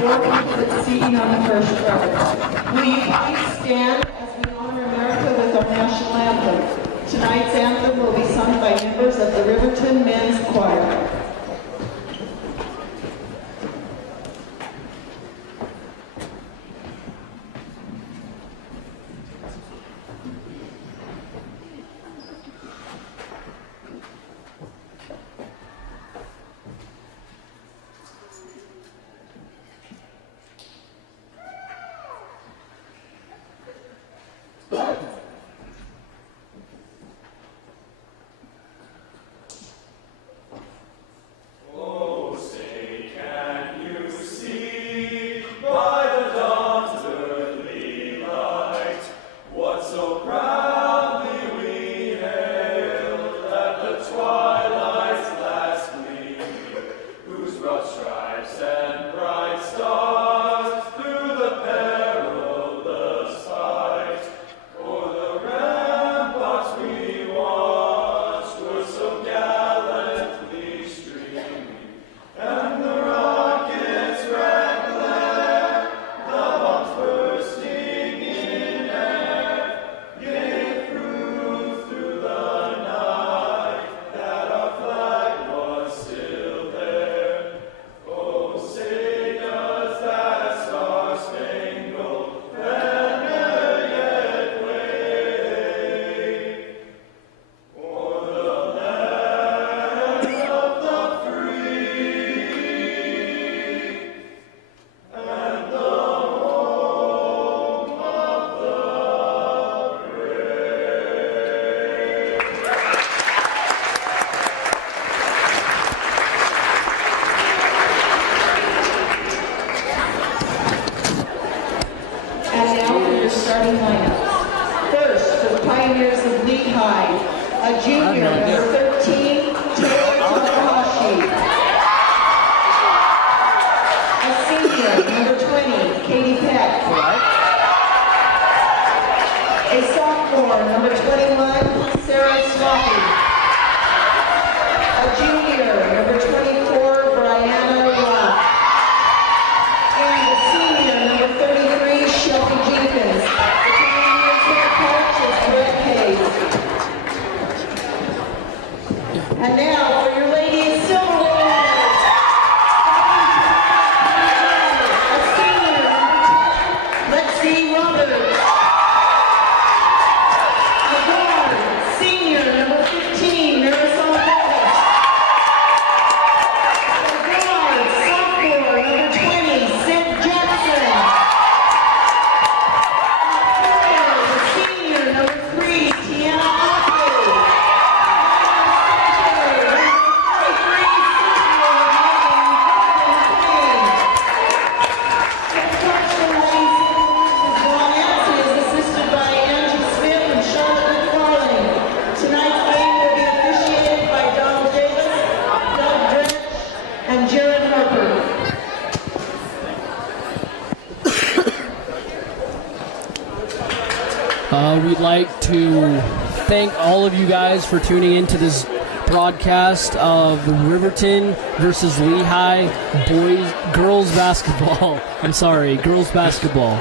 4 people seating on the first row. Will you please stand as we honor America with our national anthem? Tonight's anthem will be sung by members of the Riverton Men's Choir. Starting lineup. First, for the Pioneers of Lehi, a junior, number 13, Taylor Takahashi. A senior, number 20, Katie Peck. A sophomore, number 21, Sarah Swaffy. A junior, number 24, Brianna Rock. And a senior, number 33, Shelby Jenkins. And now for your ladies silver winners. A senior, Lexi Roberts. A guard, senior, number 15, Marisol Davis. A guard, sophomore, number 20, Sid Jackson. A senior, number 3, Tiana Ockley. We'd like to thank all of you guys for tuning in to this broadcast of Riverton versus Lehi girls basketball. Girls basketball.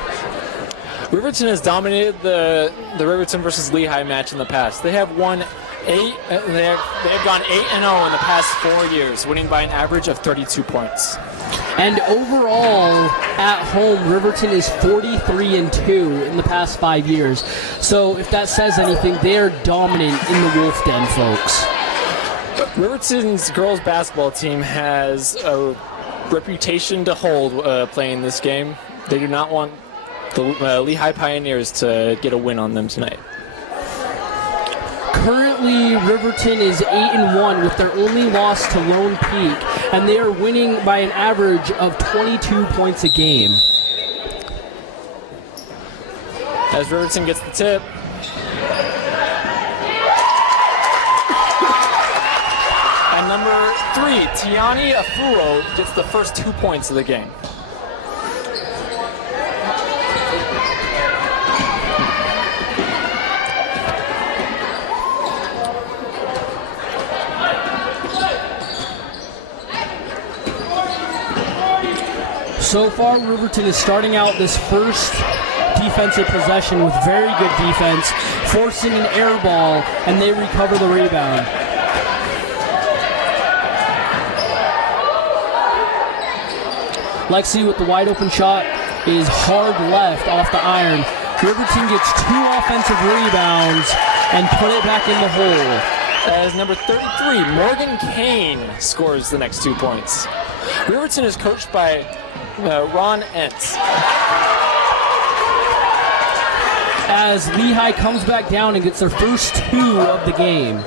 Riverton has dominated the Riverton versus Lehi match in the past. They have won they have gone 8-0 in the past 4 years, winning by an average of 32 points. And overall, at home, Riverton is 43-2 in the past 5 years. So if that says anything, they are dominant in the Wolf Den, folks. Riverton's girls basketball team has a reputation to hold playing this game. They do not want the Lehi Pioneers to get a win on them tonight. Currently, Riverton is 8-1 with their only loss to Lone Peak, and they are winning by an average of 22 points a game. As Riverton gets the tip. And number 3, Tiani Afuo, gets the first 2 points of the game. So far, Riverton is starting out this first defensive possession with very good defense, forcing an air ball, and they recover the rebound. Lexi with the wide open shot is hard left off the iron. Riverton gets 2 offensive rebounds and put it back in the hole. As number 33, Morgan Kane, scores the next 2 points. Riverton is coached by Ron Entz. As Lehi comes back down and gets their first 2 of the game.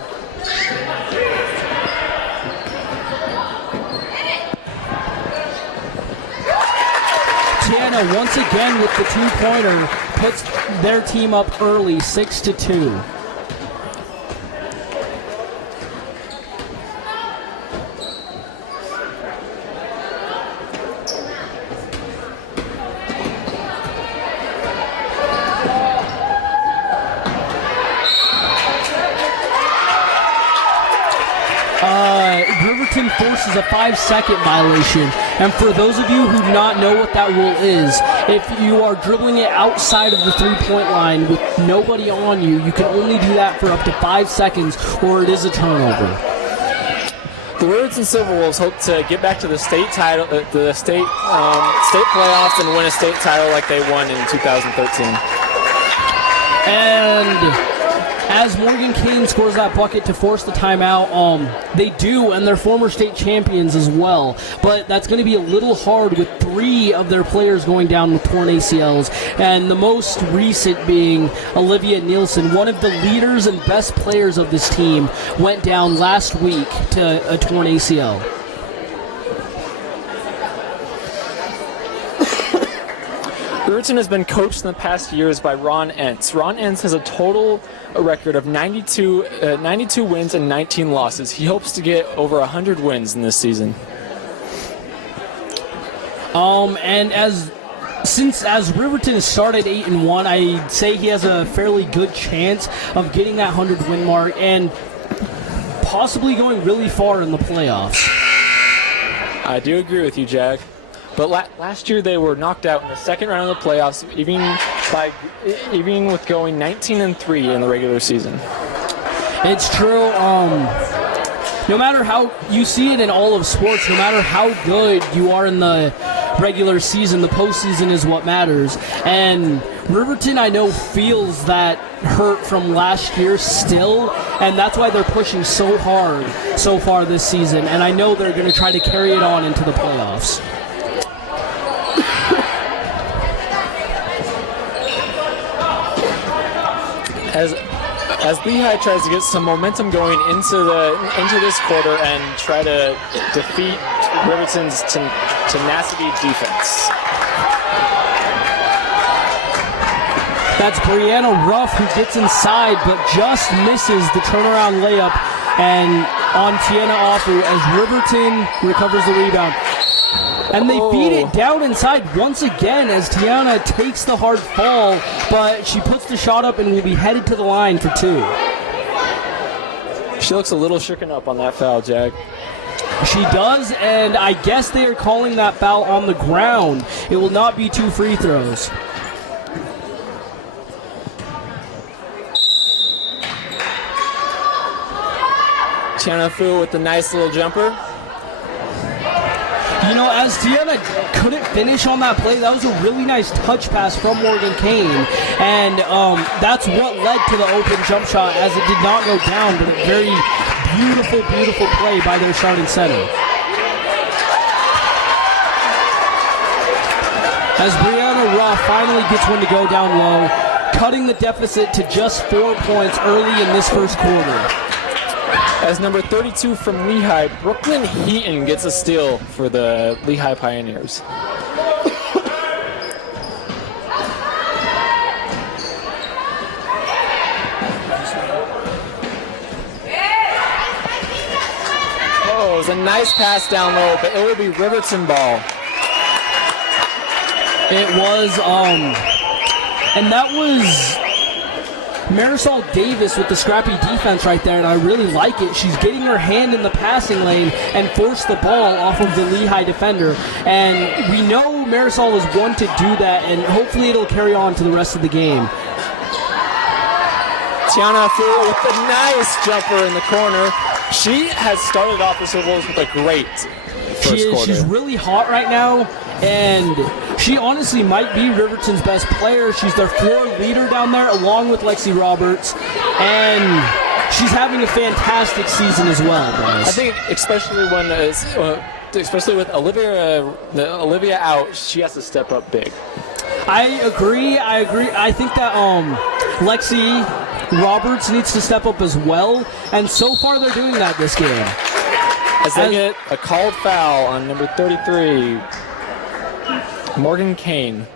Tiana once again with the 2-pointer puts their team up early, 6-2. Riverton forces a 5-second violation, and for those of you who do not know what that rule is, if you are dribbling it outside of the 3-point line with nobody on you, you can only do that for up to 5 seconds, or it is a turnover. The Riverton Silverwolves hope to get back to the state title, the state playoffs, and win a state title like they won in 2013. And as Morgan Kane scores that bucket to force the timeout, they do, and they're former state champions as well. But that's going to be a little hard with 3 of their players going down with torn ACLs, and the most recent being Olivia Nielsen, one of the leaders and best players of this team, went down last week to a torn ACL. Riverton has been coached in the past years by Ron Entz. Ron Entz has a record of 92 wins and 19 losses. He hopes to get over 100 wins in this season. And as Riverton started 8-1, I'd say he has a fairly good chance of getting that 100-win mark and possibly going really far in the playoffs. I do agree with you, Jack. But last year they were knocked out in the second round of the playoffs, even with going 19-3 in the regular season. It's true. No matter how you see it in all of sports, no matter how good you are in the regular season, the postseason is what matters. And Riverton, I know, feels that hurt from last year still, and that's why they're pushing so hard so far this season. And I know they're going to try to carry it on into the playoffs. As Lehi tries to get some momentum going into this quarter and try to defeat Riverton's tenacity defense. That's Brianna Ruff who gets inside but just misses the turnaround layup and on Tiana Offu as Riverton recovers the rebound. And they feed it down inside once again as Tiana takes the hard fall, but she puts the shot up and will be headed to the line for 2. She looks a little shooken up on that foul, Jack. She does, and I guess they are calling that foul on the ground. It will not be 2 free throws. Tiana Fu with the nice little jumper. You know, as Tiana couldn't finish on that play, that was a really nice touch pass from Morgan Kane, and that's what led to the open jump shot, as it did not go down, but a very beautiful, beautiful play by their starting center. As Brianna Ruff finally gets one to go down low, cutting the deficit to just 4 points early in this first quarter. As number 32 from Lehi, Brooklyn Heaton gets a steal for the Lehi Pioneers. Oh, it was a nice pass down low, but it will be Riverton ball. It was, and that was Marisol Davis with the scrappy defense right there, and I really like it. She's getting her hand in the passing lane and forced the ball off of the Lehi defender. And we know Marisol is one to do that, and hopefully it'll carry on to the rest of the game. Tiana Fu with a nice jumper in the corner. She has started off the Silvers with a great first quarter. She's really hot right now, and she honestly might be Riverton's best player. She's their floor leader down there, along with Lexi Roberts, and she's having a fantastic season as well, guys. I think especially with Olivia out, she has to step up big. I agree. I think that Lexi Roberts needs to step up as well, and so far they're doing that this game. As they get a called foul on number 33, Morgan Kane.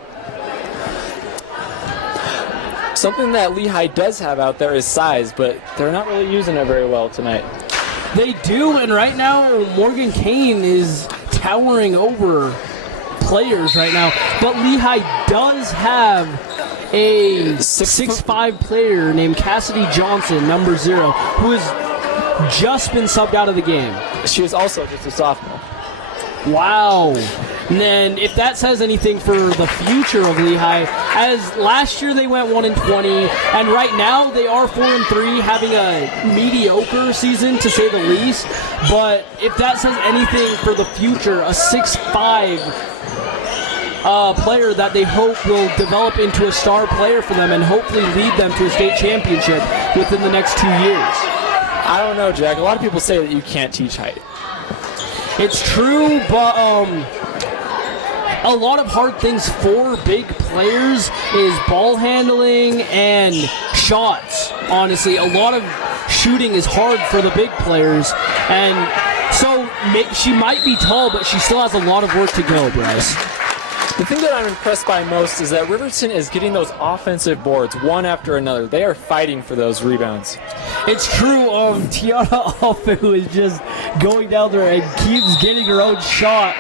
Something that Lehi does have out there is size, but they're not really using it very well tonight. They do, and right now Morgan Kane is towering over players right now, but Lehi does have a 6'5" player named Cassidy Johnson, number 0, who has just been subbed out of the game. She is also just a sophomore. Wow. And then if that says anything for the future of Lehi, as last year they went 1-20, and right now they are 4-3, having a mediocre season to say the least. But if that says anything for the future, a 6'5" player that they hope will develop into a star player for them and hopefully lead them to a state championship within the next 2 years. I don't know, Jack. A lot of people say that you can't teach height. It's true, but a lot of hard things for big players is ball handling and shots. Honestly, a lot of shooting is hard for the big players, and so she might be tall, but she still has a lot of work to go, Bryce. The thing that I'm impressed by most is that Riverton is getting those offensive boards one after another. They are fighting for those rebounds. It's true. Tiana Afu is just going down there and keeps getting her own shot.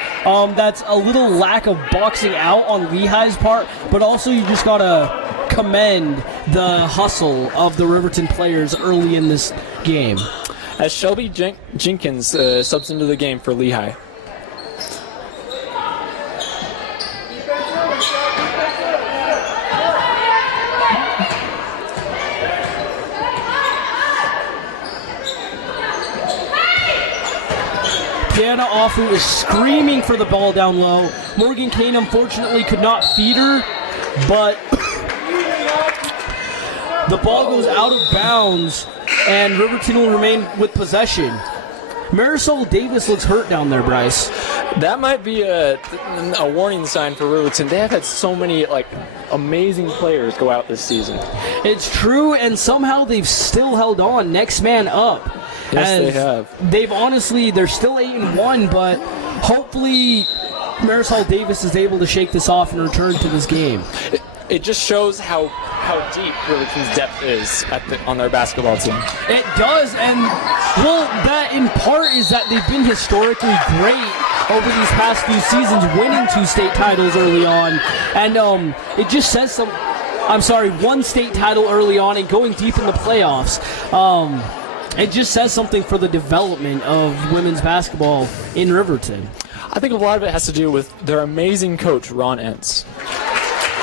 That's a little lack of boxing out on Lehi's part, but also you just gotta commend the hustle of the Riverton players early in this game. As Shelby Jenkins subs into the game for Lehi. Tiana Afu is screaming for the ball down low. Morgan Kane unfortunately could not feed her, but the ball goes out of bounds and Riverton will remain with possession. Marisol Davis looks hurt down there, Bryce. That might be a warning sign for Riverton. They have had so many amazing players go out this season. It's true, and somehow they've still held on. Next man up. Yes, they have. They're still 8-1, but hopefully Marisol Davis is able to shake this off and return to this game. It just shows how deep Riverton's depth is on their basketball team. It does, and that in part is that they've been historically great over these past few seasons, winning 2 state titles early on, and it just says one state title early on and going deep in the playoffs. It just says something for the development of women's basketball in Riverton. I think a lot of it has to do with their amazing coach, Ron Entz.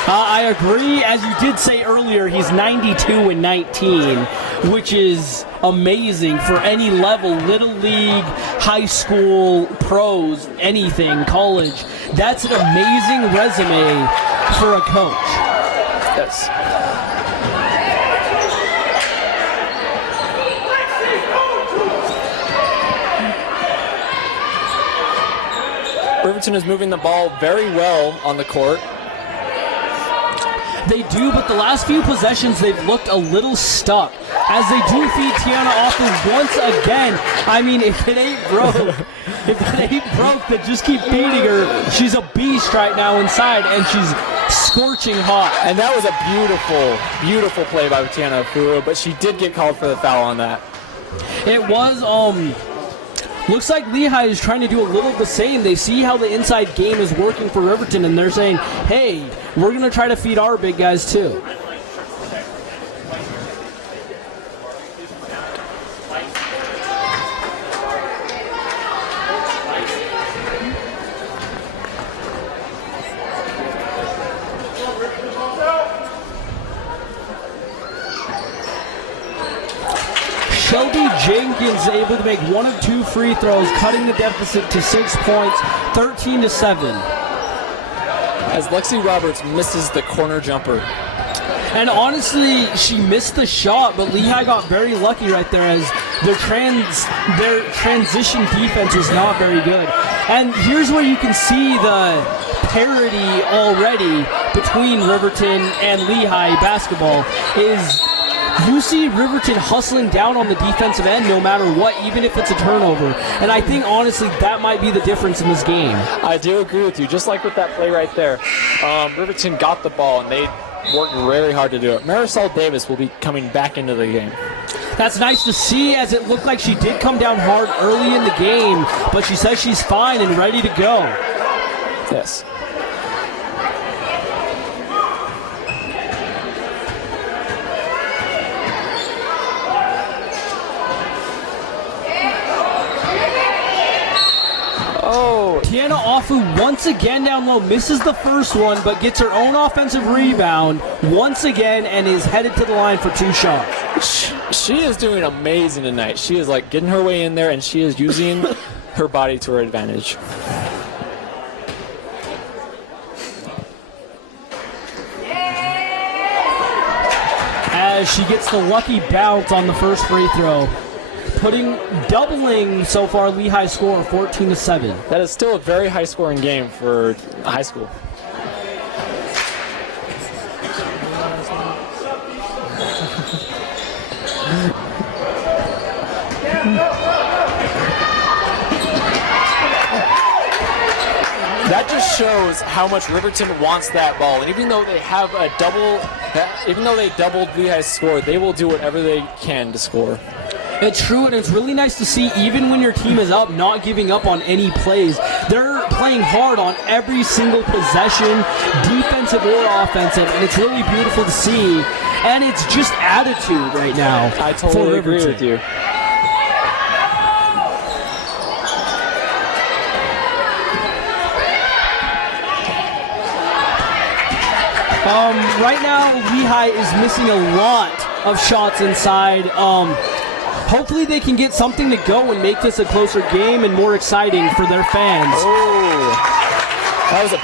I agree. As you did say earlier, he's 92-19, which is amazing for any level, little league, high school, pros, anything, college. That's an amazing resume for a coach. Yes. Riverton is moving the ball very well on the court. They do, but the last few possessions they've looked a little stuck. As they do feed Tiana Afu once again. I mean, if it ain't broke, then just keep feeding her. She's a beast right now inside, and she's scorching hot. And that was a beautiful, beautiful play by Tiana Afu, but she did get called for the foul on that. It was, looks like Lehi is trying to do a little of the same. They see how the inside game is working for Riverton, and they're saying, hey, we're going to try to feed our big guys too. Jenkins able to make 1 of 2 free throws, cutting the deficit to 6 points, 13-7. As Lexi Roberts misses the corner jumper. And honestly, she missed the shot, but Lehi got very lucky right there as their transition defense was not very good. And here's where you can see the parity already between Riverton and Lehi basketball is you see Riverton hustling down on the defensive end no matter what, even if it's a turnover. And I think, honestly, that might be the difference in this game. I do agree with you. Just like with that play right there, Riverton got the ball, and they worked very hard to do it. Marisol Davis will be coming back into the game. That's nice to see, as it looked like she did come down hard early in the game, but she says she's fine and ready to go. Yes. Tiana Afu once again down low, misses the first one, but gets her own offensive rebound once again and is headed to the line for 2 shots. She is doing amazing tonight. She is like getting her way in there, and she is using her body to her advantage. As she gets the lucky bounce on the first free throw, doubling so far Lehi's score of 14-7. That is still a very high-scoring game for high school. That just shows how much Riverton wants that ball, and even though they have even though they doubled Lehi's score, they will do whatever they can to score. It's true, and it's really nice to see, even when your team is up, not giving up on any plays. They're playing hard on every single possession, defensive or offensive, and it's really beautiful to see. And it's just attitude right now. I totally agree with you. Right now, Lehi is missing a lot of shots inside. Hopefully they can get something to go and make this a closer game and more exciting for their fans. Oh, that was a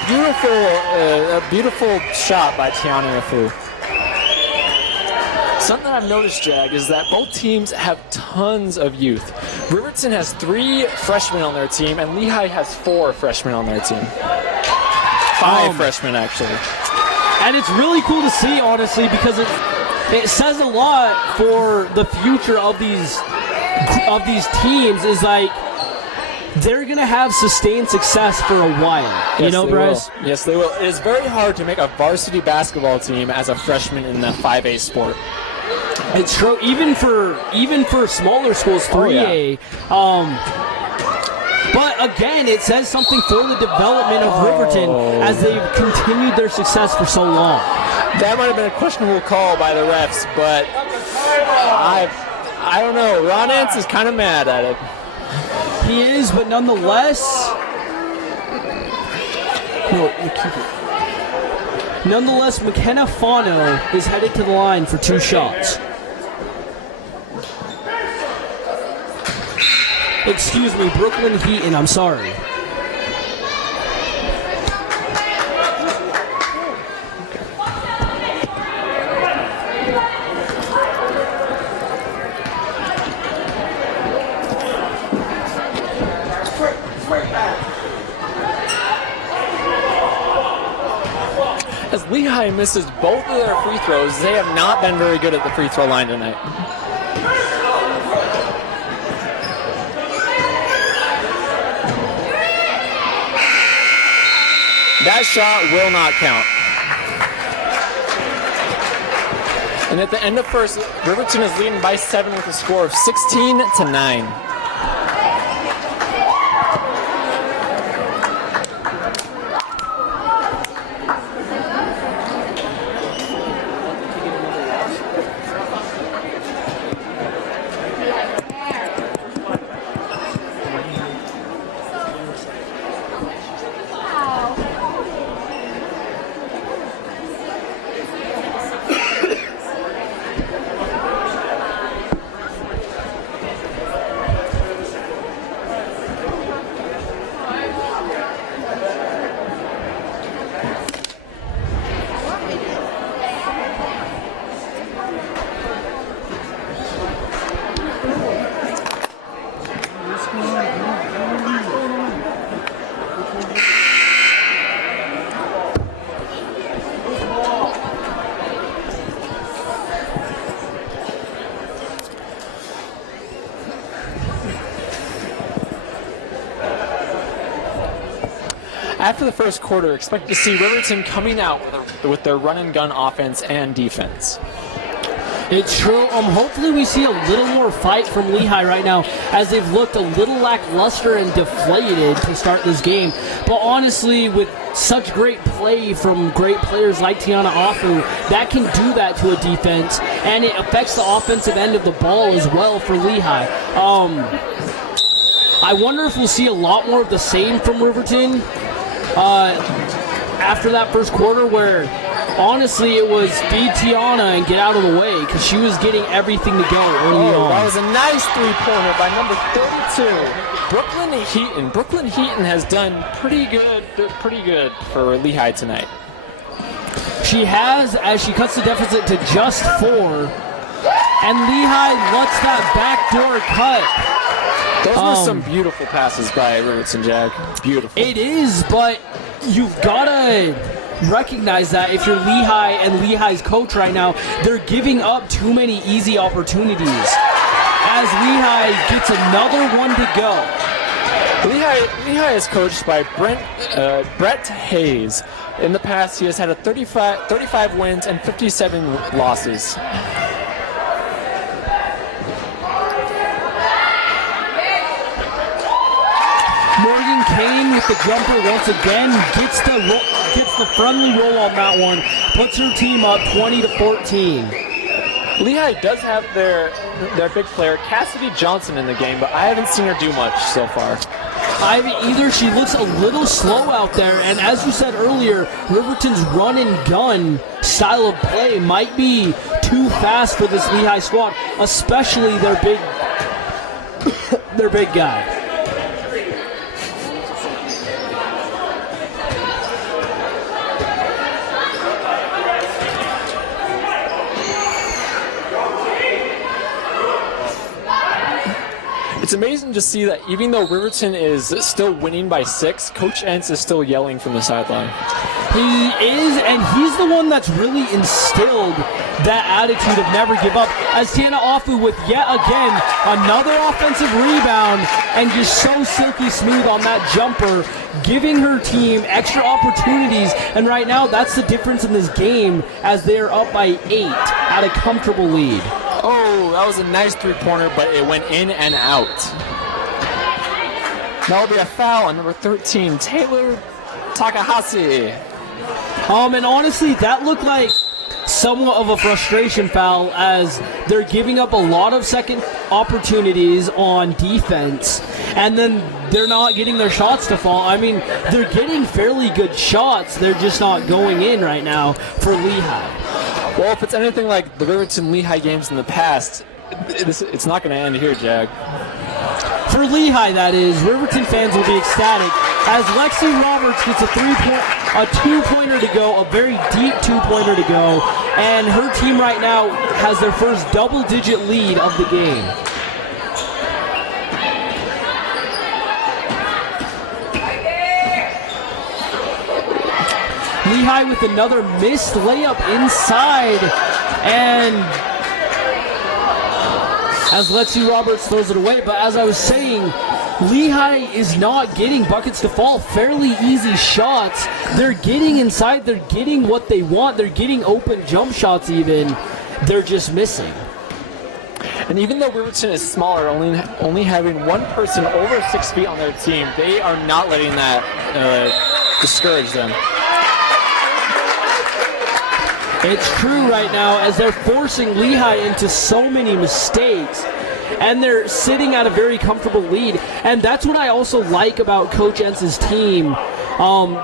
beautiful shot by Tiana Afu. Something that I've noticed, Jag, is that both teams have tons of youth. Riverton has 3 freshmen on their team, and Lehi has 4 freshmen on their team. 5 freshmen, actually. And it's really cool to see, honestly, because it says a lot for the future of these teams. Is like they're gonna have sustained success for a while. Yes, you know, Bryce? Will. Yes, they will. It is very hard to make a varsity basketball team as a freshman in the 5A sport. It's true, even for smaller schools, 3A. But again, it says something for the development of Riverton as they've continued their success for so long. That might have been a questionable call by the refs, but I don't know. Ron Ance is kind of mad at it. He is, but nonetheless... No, you keep it. Nonetheless, McKenna Fano is headed to the line for 2 shots. Excuse me, Brooklyn Heaton, I'm sorry. As Lehi misses both of their free throws, they have not been very good at the free throw line tonight. That shot will not count. And at the end of first, Riverton is leading by 7 with a score of 16-9. after the first quarter, expect to see Riverton coming out with their run and gun offense and defense. It's true. Hopefully we see a little more fight from Lehi right now, as they've looked a little lackluster and deflated to start this game. But honestly, with such great play from great players like Tiana Afu, that can do that to a defense, and it affects the offensive end of the ball as well for Lehi. I wonder if we'll see a lot more of the same from Riverton after that first quarter, where honestly it was beat Tiana and get out of the way, because she was getting everything to go early on. That was a nice three-pointer by number 32, Brooklyn Heaton. Brooklyn Heaton has done pretty good for Lehi tonight. She has, as she cuts the deficit to just 4, and Lehi lets that backdoor cut. Those were some beautiful passes by Riverton, Jack. Beautiful. It is, but you've got to recognize that if you're Lehi and Lehi's coach right now, they're giving up too many easy opportunities. As Lehi gets another one to go. Lehi is coached by Brett Hayes. In the past, he has had 35 wins and 57 losses. Morgan Kane with the jumper once again gets the friendly roll on that one, puts her team up 20-14. Lehi does have their big player Cassidy Johnson in the game, but I haven't seen her do much so far. I haven't either. She looks a little slow out there, and as you said earlier, Riverton's run and gun style of play might be too fast for this Lehi squad, especially their big guy. It's amazing to see that even though Riverton is still winning by 6, Coach Entz is still yelling from the sideline. He is, and he's the one that's really instilled that attitude of never give up. As Tiana Afu with yet again another offensive rebound, and just so silky smooth on that jumper, giving her team extra opportunities. And right now, that's the difference in this game, as they're up by 8 at a comfortable lead. Oh, that was a nice three-pointer, but it went in and out. That'll be a foul on number 13, Taylor Takahashi. And honestly, that looked like somewhat of a frustration foul, as they're giving up a lot of second opportunities on defense, and then they're not getting their shots to fall. I mean, they're getting fairly good shots, they're just not going in right now for Lehi. Well, if it's anything like the Riverton Lehi games in the past, it's not going to end here, Jag. For Lehi, that is. Riverton fans will be ecstatic as Lexi Roberts gets a two-pointer to go, a very deep two-pointer to go, and her team right now has their first double-digit lead of the game. Lehi with another missed layup inside, and as Lexi Roberts throws it away. But as I was saying, Lehi is not getting buckets to fall. Fairly easy shots. They're getting inside. They're getting what they want. They're getting open jump shots even. They're just missing. And even though Riverton is smaller, only having one person over 6 feet on their team, they are not letting that discourage them. It's true right now, as they're forcing Lehi into so many mistakes, and they're sitting at a very comfortable lead. And that's what I also like about Coach Entz's team.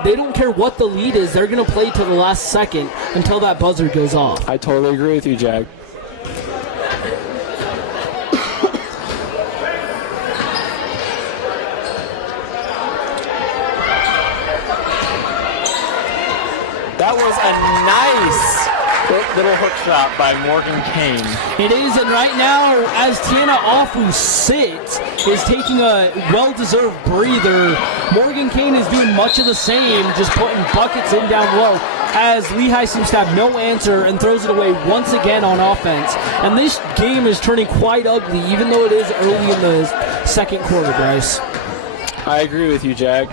They don't care what the lead is. They're going to play to the last second until that buzzer goes off. I totally agree with you, Jag. That was a nice little hook shot by Morgan Kane. It is, and right now, as Tiana Afu sits, is taking a well-deserved breather, Morgan Kane is doing much of the same, just putting buckets in down low, as Lehi seems to have no answer and throws it away once again on offense. And this game is turning quite ugly, even though it is early in the second quarter, Bryce. I agree with you, Jag.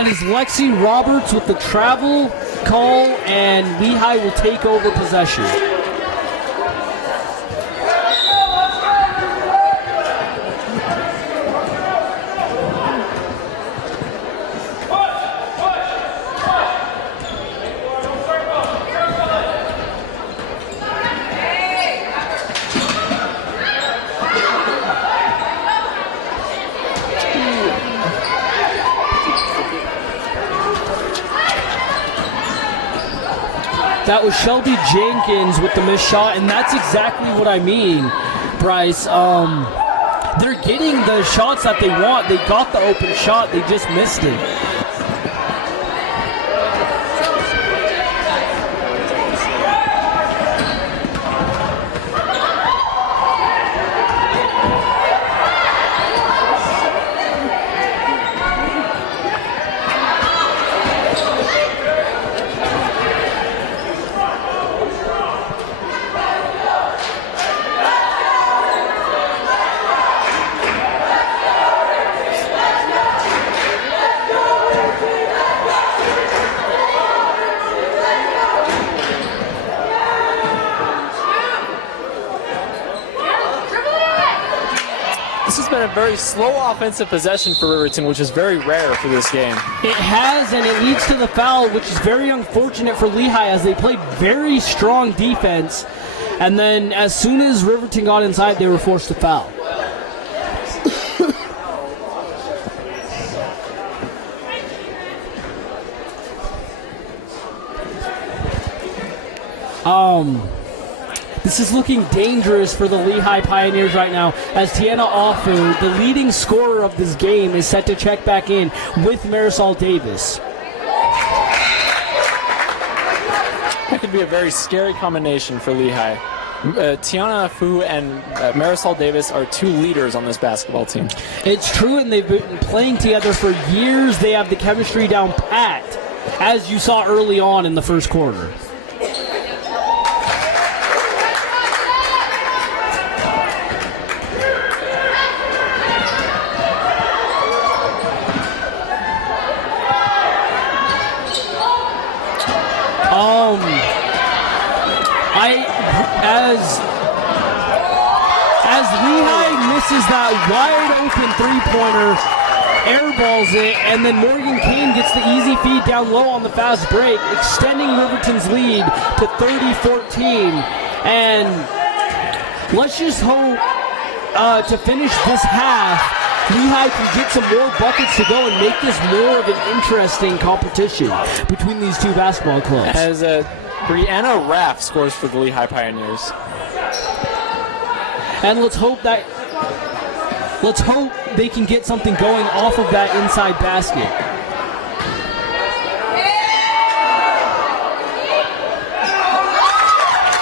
That is Lexi Roberts with the travel call, and Lehi will take over possession. That was Shelby Jenkins with the missed shot, and that's exactly what I mean, Bryce. They're getting the shots that they want. They got the open shot. They just missed it. This has been a very slow offensive possession for Riverton, which is very rare for this game. It has, and it leads to the foul, which is very unfortunate for Lehi as they played very strong defense. And then as soon as Riverton got inside, they were forced to foul. This is looking dangerous for the Lehi Pioneers right now, as Tiana Afu, the leading scorer of this game, is set to check back in with Marisol Davis. That could be a very scary combination for Lehi. Tiana Afu and Marisol Davis are two leaders on this basketball team. It's true, and they've been playing together for years. They have the chemistry down pat, as you saw early on in the first quarter. As Lehi misses that wide open three-pointer, airballs it, and then Morgan Kane gets the easy feed down low on the fast break, extending Riverton's lead to 30-14. And let's just hope to finish this half, Lehi can get some more buckets to go and make this more of an interesting competition between these two basketball clubs. As Brianna Raff scores for the Lehi Pioneers. And let's hope they can get something going off of that inside basket.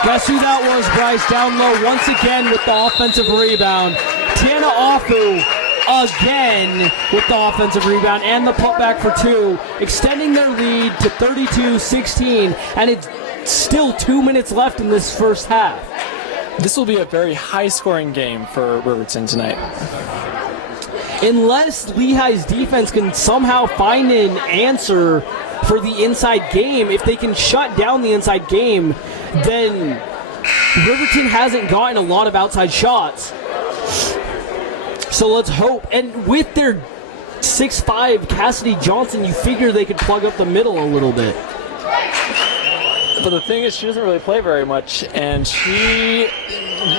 Guess who that was, Bryce? Down low once again with the offensive rebound. Tiana Afu again with the offensive rebound and the putback for two, extending their lead to 32-16, and it's still 2 minutes left in this first half. This will be a very high-scoring game for Riverton tonight. Unless Lehi's defense can somehow find an answer for the inside game, if they can shut down the inside game, then Riverton hasn't gotten a lot of outside shots. So let's hope. And with their 6'5" Cassidy Johnson, you figure they could plug up the middle a little bit. But the thing is, she doesn't really play very much, and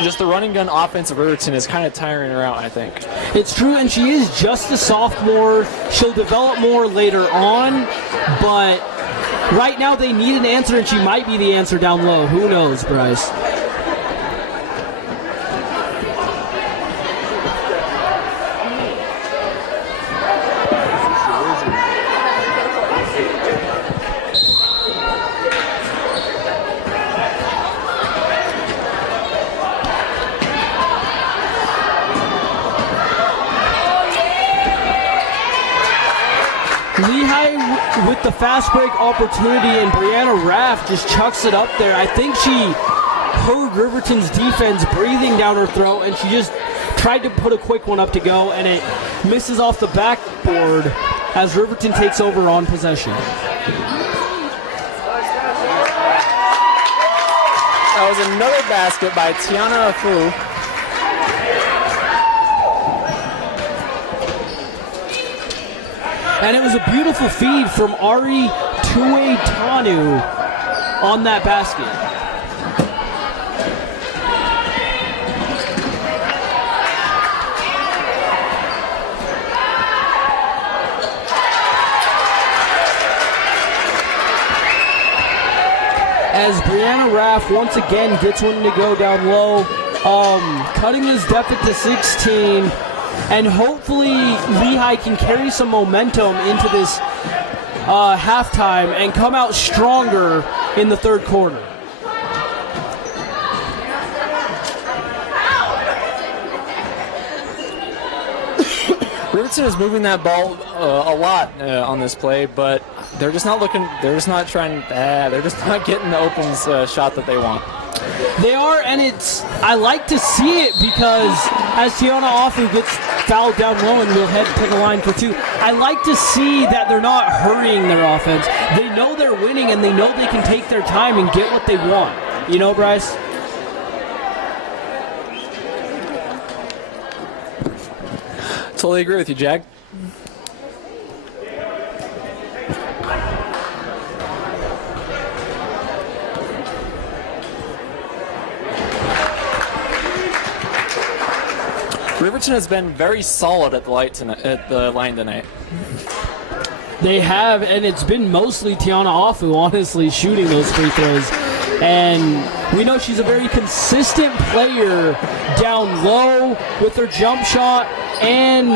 just the running gun offense of Riverton is kind of tiring her out, I think. It's true, and she is just a sophomore. She'll develop more later on, but right now they need an answer, and she might be the answer down low. Who knows, Bryce? Lehi with the fast break opportunity, and Brianna Raff just chucks it up there. I think she heard Riverton's defense breathing down her throat, and she just tried to put a quick one up to go, and it misses off the backboard. as Riverton takes over on possession. That was another basket by Tiana Afu. And it was a beautiful feed from Ari Tuetanu on that basket. As Brianna Raff once again gets one to go down low, cutting his deficit to 16, and hopefully Lehi can carry some momentum into this halftime and come out stronger in the third quarter. Riverton is moving that ball a lot on this play, but they're just not looking. They're just not trying. They're just not getting the opens shot that they want. They are, and I like to see it because as Tiana Afu gets fouled down low and will head to the line for two, I like to see that they're not hurrying their offense. They know they're winning, and they know they can take their time and get what they want. You know, Bryce? Totally agree with you, Jag. Riverton has been very solid at the line tonight. They have, and it's been mostly Tiana Afu, honestly, shooting those free throws. And we know she's a very consistent player down low with her jump shot and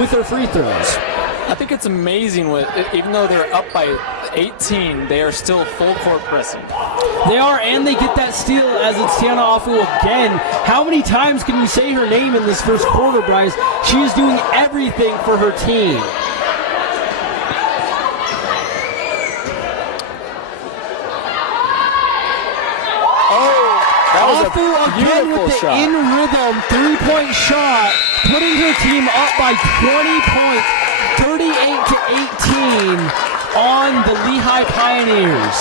with her free throws. I think it's amazing, even though they're up by 18, they are still full court pressing. They are, and they get that steal as it's Tiana Afu again. How many times can you say her name in this first quarter, Bryce? She is doing everything for her team. Afu again with the shot. In-rhythm three-point shot, putting her team up by 20 points, 38-18 on the Lehi Pioneers.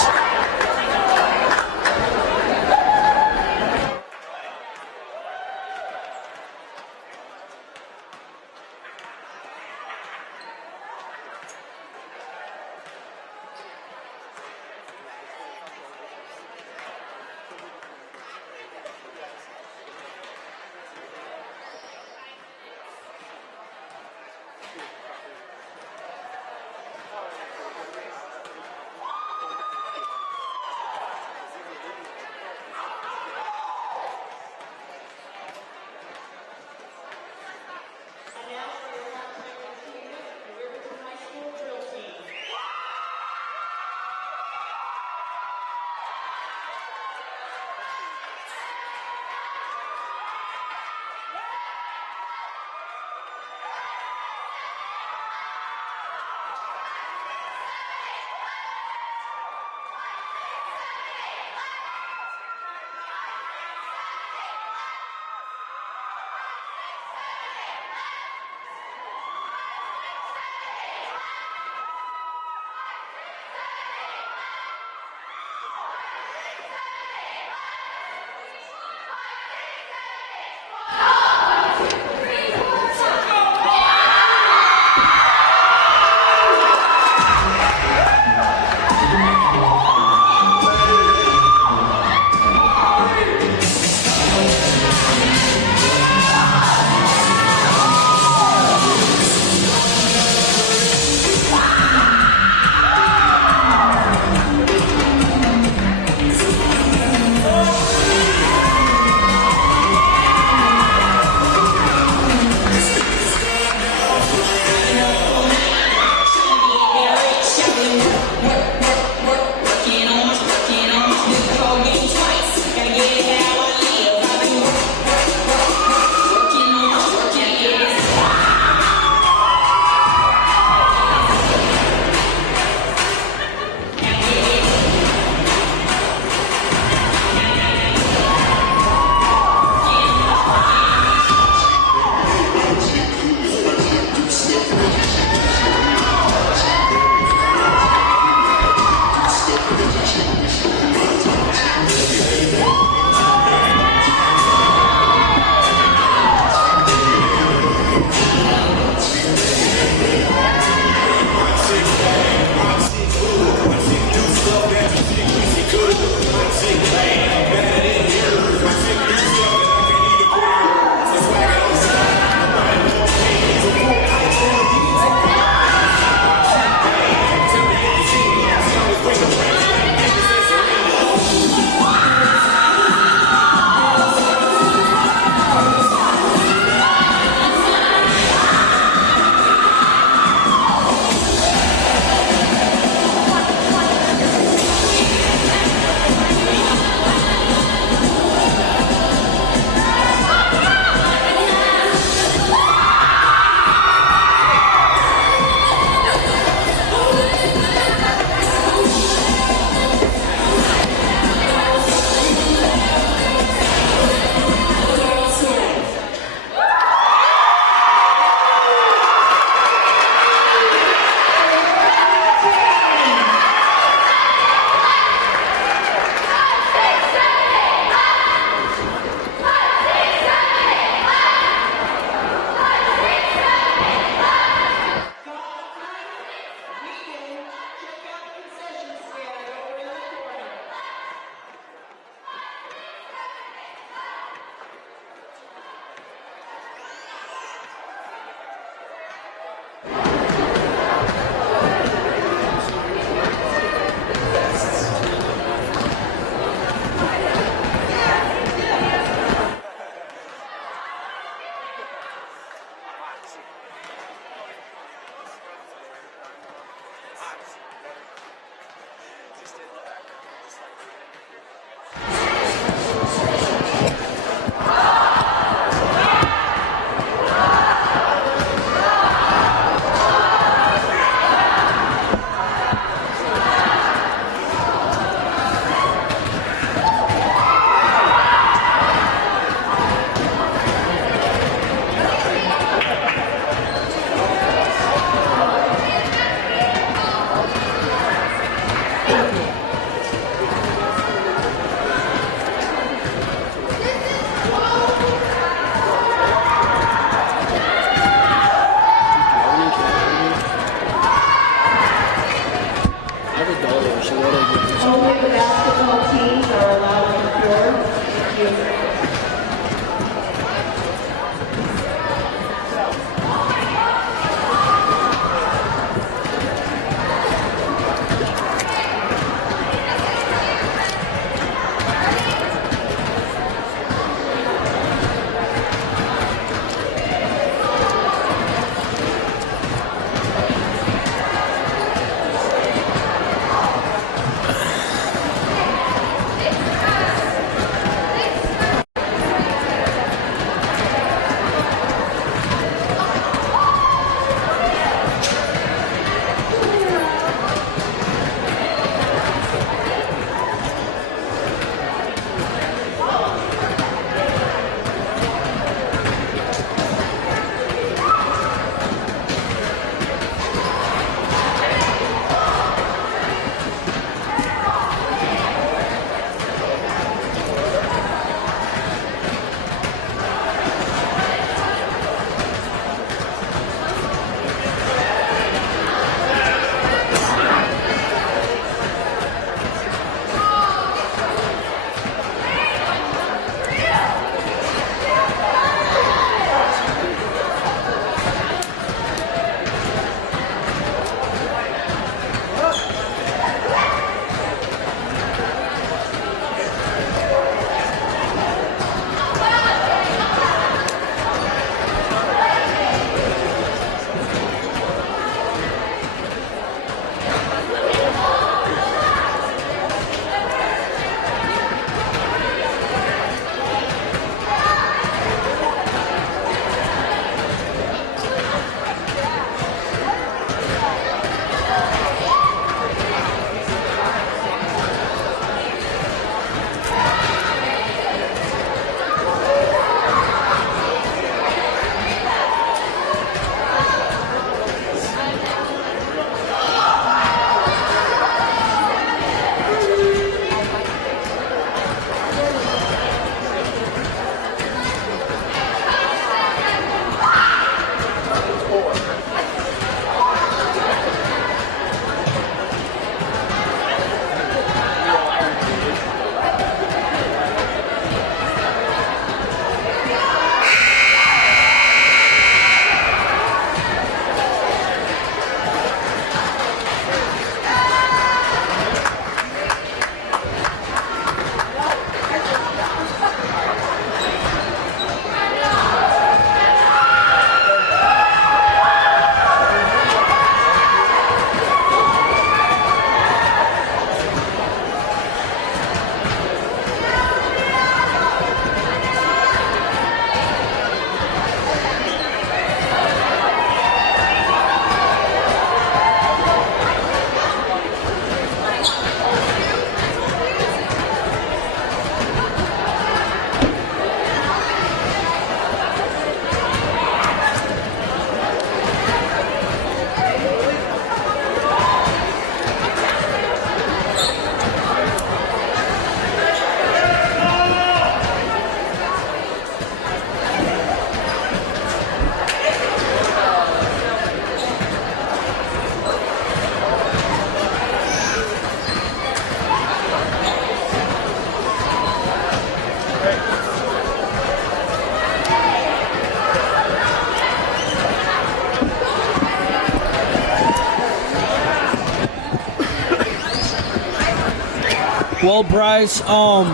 Well, Bryce, that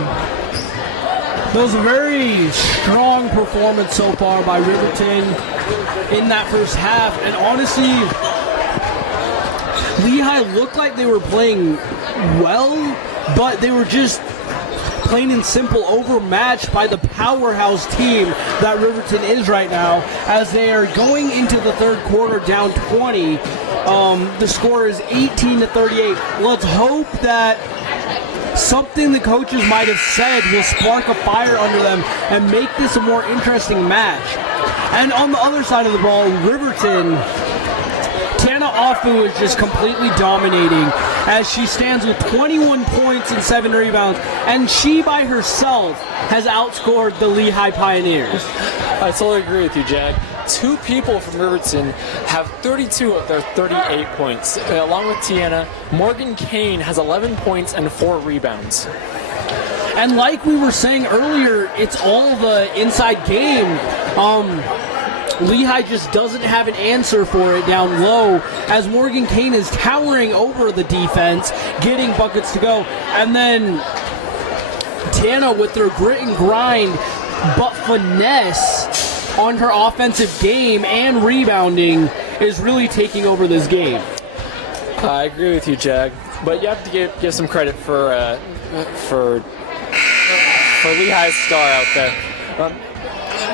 was a very strong performance so far by Riverton in that first half. And honestly, Lehi looked like they were playing well, but they were just plain and simple overmatched by the powerhouse team that Riverton is right now, as they are going into the third quarter down 20. The score is 18-38. Let's hope that something the coaches might have said will spark a fire under them and make this a more interesting match. And on the other side of the ball, Riverton, Tana Afu is just completely dominating as she stands with 21 points and 7 rebounds, and she by herself has outscored the Lehi Pioneers. I totally agree with you, Jag. 2 people from Riverton have 32 of their 38 points. Along with Tiana, Morgan Kane has 11 points and 4 rebounds. And like we were saying earlier, it's all the inside game. Lehi just doesn't have an answer for it down low, as Morgan Kane is towering over the defense, getting buckets to go. And then Tana, with their grit and grind, but finesse on her offensive game and rebounding, is really taking over this game. I agree with you, Jag. But you have to give some credit for Lehi's star out there.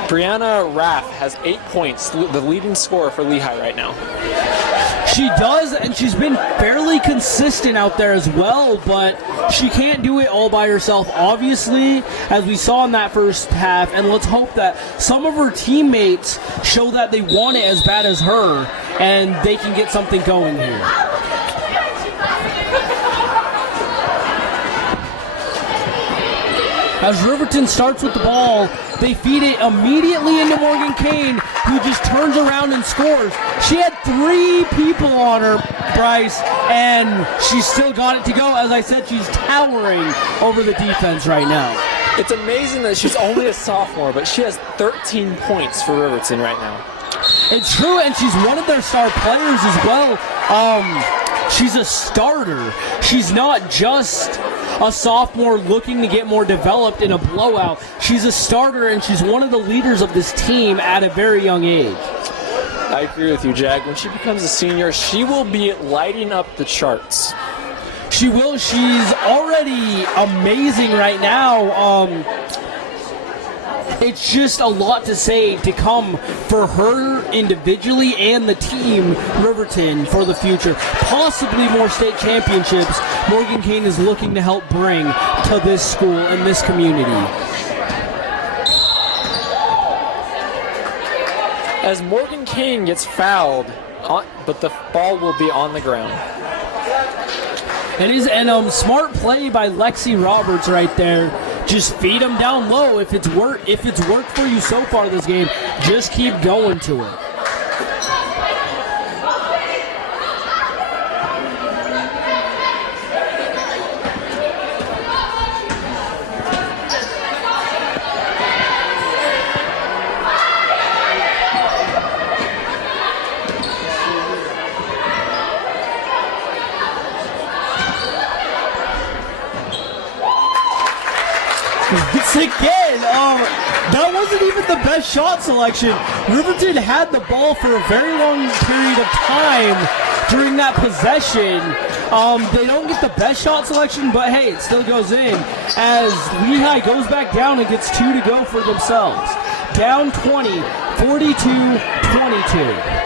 Brianna Raff has 8 points, the leading scorer for Lehi right now. She does, and she's been fairly consistent out there as well, but she can't do it all by herself, obviously, as we saw in that first half, and let's hope that some of her teammates show that they want it as bad as her, and they can get something going here. As Riverton starts with the ball, they feed it immediately into Morgan Kane, who just turns around and scores. She had 3 people on her, Bryce, and she still got it to go. As I said, she's towering over the defense right now. It's amazing that she's only a sophomore, but she has 13 points for Riverton right now. It's true, and she's one of their star players as well. She's a starter. She's not just a sophomore looking to get more developed in a blowout. She's a starter, and she's one of the leaders of this team at a very young age. I agree with you, Jag. When she becomes a senior, she will be lighting up the charts. She will. She's already amazing right now. It's just a lot to say to come for her individually and the team, Riverton, for the future. Possibly more state championships Morgan Kane is looking to help bring to this school and this community. As Morgan Kane gets fouled, but the ball will be on the ground. It is a smart play by Lexi Roberts right there. Just feed them down low. If it's worked for you so far this game, just keep going to it. It's again, that wasn't even the best shot selection. Riverton had the ball for a very long period of time during that possession. They don't get the best shot selection, but hey, it still goes in as Lehi goes back down and gets 2 to go for themselves. Down 20, 42-22.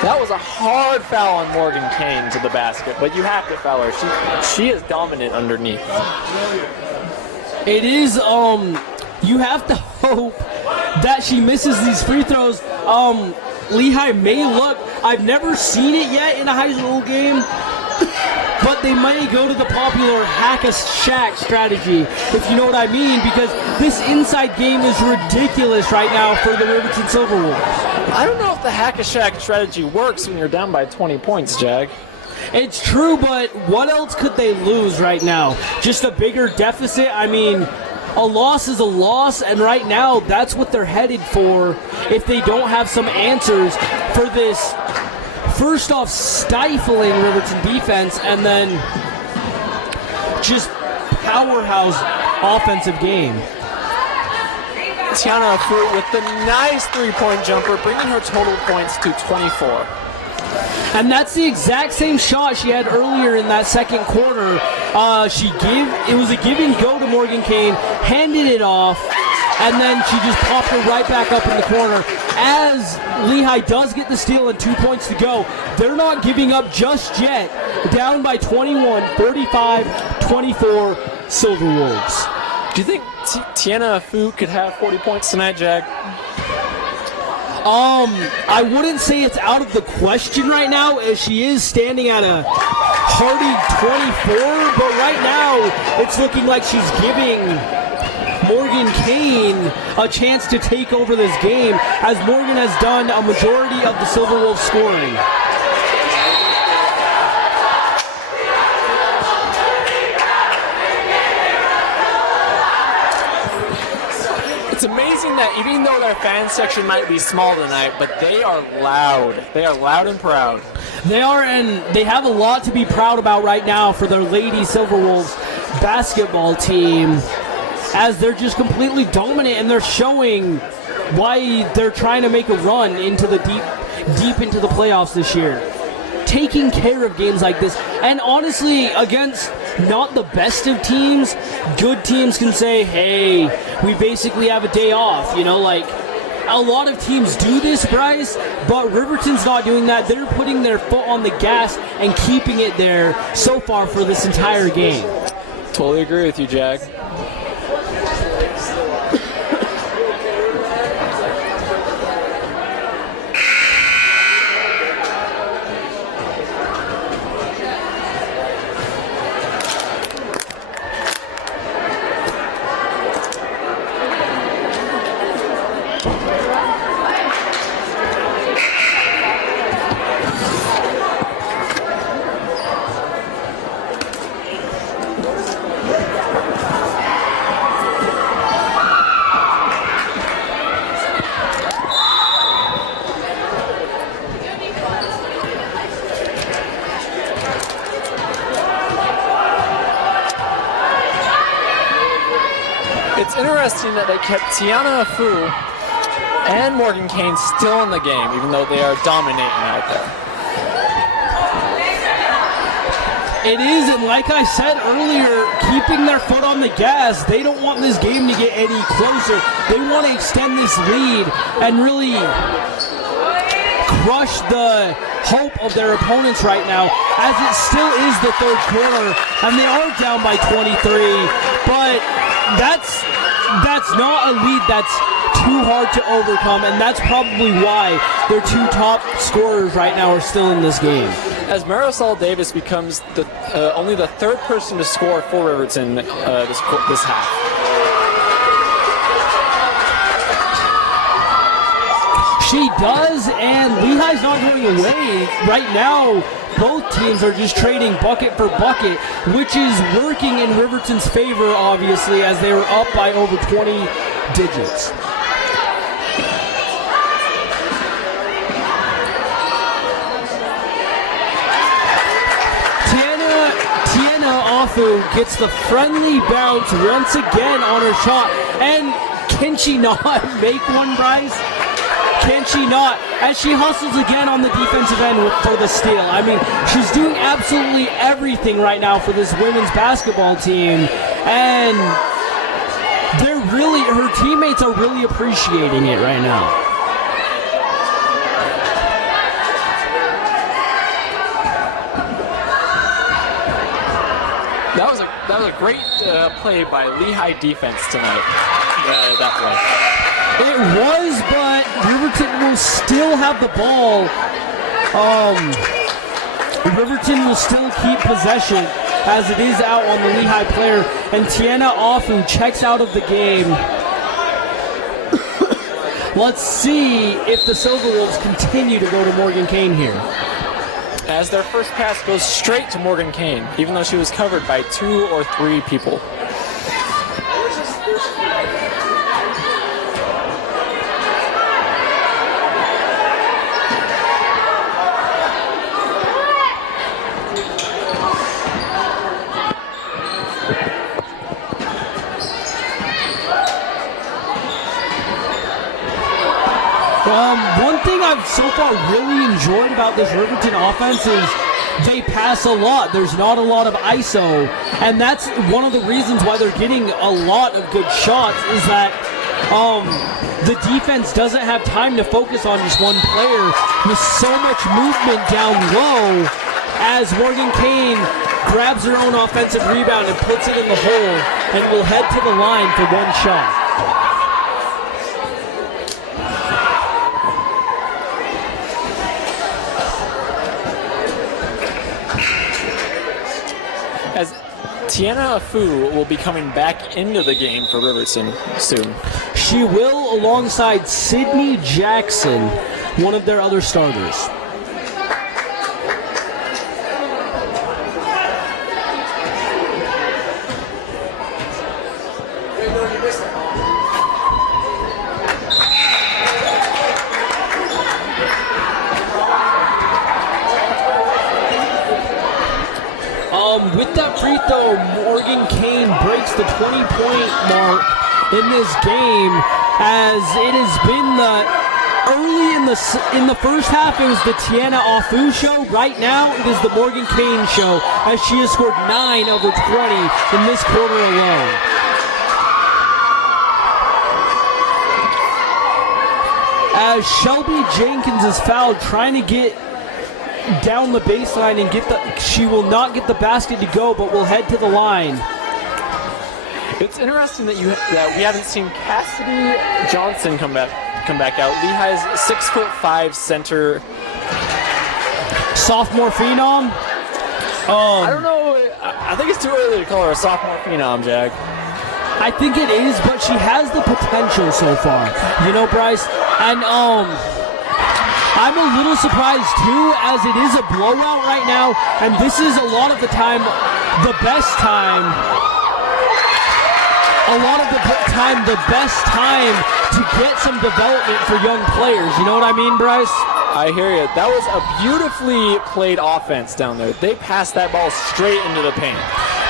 That was a hard foul on Morgan Kane to the basket, but you have to foul her. She is dominant underneath. It is, you have to hope that she misses these free throws. Lehi may look, I've never seen it yet in a high school game, but they might go to the popular hack-a-shack strategy, if you know what I mean, because this inside game is ridiculous right now for the Riverton Silverwolves. I don't know if the hack-a-shack strategy works when you're down by 20 points, Jag. It's true, but what else could they lose right now? Just a bigger deficit? I mean, a loss is a loss, and right now that's what they're headed for if they don't have some answers for this, first off, stifling Riverton defense, and then just powerhouse offensive game. Tiana Fu with the nice three-point jumper, bringing her total points to 24. And that's the exact same shot she had earlier in that second quarter. It was a give and go to Morgan Kane, handed it off, and then she just popped it right back up in the corner. As Lehi does get the steal and 2 points to go, they're not giving up just yet. Down by 21, 45-24, Silver Wolves. Do you think Tiana Fu could have 40 points tonight, Jag? I wouldn't say it's out of the question right now, as she is standing at a hearty 24, but right now it's looking like she's giving Morgan Kane a chance to take over this game, as Morgan has done a majority of the Silver Wolves scoring. It's amazing that even though their fan section might be small tonight, but they are loud. They are loud and proud. They are, and they have a lot to be proud about right now for their Lady Silver Wolves basketball team, as they're just completely dominant, and they're showing why they're trying to make a run into the deep into the playoffs this year. Taking care of games like this, and honestly, against not the best of teams, good teams can say, hey, we basically have a day off. You know, like, a lot of teams do this, Bryce, but Riverton's not doing that. They're putting their foot on the gas and keeping it there so far for this entire game. Totally agree with you, Jag. It's interesting that they kept Tiana Fu and Morgan Kane still in the game, even though they are dominating out there. It is, and like I said earlier, keeping their foot on the gas. They don't want this game to get any closer. They want to extend this lead and really crush the hope of their opponents right now, as it still is the third quarter, and they are down by 23, but that's not a lead that's too hard to overcome, and that's probably why their two top scorers right now are still in this game. As Marisol Davis becomes only the third person to score for Riverton this half. She does, and Lehi's not going away. Right now, both teams are just trading bucket for bucket, which is working in Riverton's favor, obviously, as they were up by over 20 digits. Tiana Afu gets the friendly bounce once again on her shot, and can she not make one, Bryce? Can she not? As she hustles again on the defensive end for the steal. I mean, she's doing absolutely everything right now for this women's basketball team, and her teammates are really appreciating it right now. That was a great play by Lehi defense tonight. That play. It was, but Riverton will still have the ball. Riverton will still keep possession, as it is out on the Lehi player, and Tiana Afu checks out of the game. Let's see if the Silver Wolves continue to go to Morgan Kane here. As their first pass goes straight to Morgan Kane, even though she was covered by 2 or 3 people. One thing I've so far really enjoyed about this Riverton offense is they pass a lot. There's not a lot of ISO, and that's one of the reasons why they're getting a lot of good shots is that the defense doesn't have time to focus on just one player with so much movement down low as Morgan Kane grabs her own offensive rebound and puts it in the hole and will head to the line for one shot. As Tiana Afu will be coming back into the game for Riverton soon. She will alongside Sydney Jackson, one of their other starters. With that free throw, Morgan Kane breaks the 20-point mark in this game, as it has been early in the first half. It was the Tiana Afu show. Right now, it is the Morgan Kane show, as she has scored 9 over 20 in this quarter alone. As Shelby Jenkins is fouled, trying to get down the baseline and she will not get the basket to go, but will head to the line. It's interesting that we haven't seen Cassidy Johnson come back out. Lehi's 6'5" center, sophomore phenom. I don't know. I think it's too early to call her a sophomore phenom, Jack. I think it is, but she has the potential so far. You know, Bryce, and I'm a little surprised too, as it is a blowout right now, and this is a lot of the time the best time to get some development for young players. You know what I mean, Bryce? I hear you. That was a beautifully played offense down there. They passed that ball straight into the paint.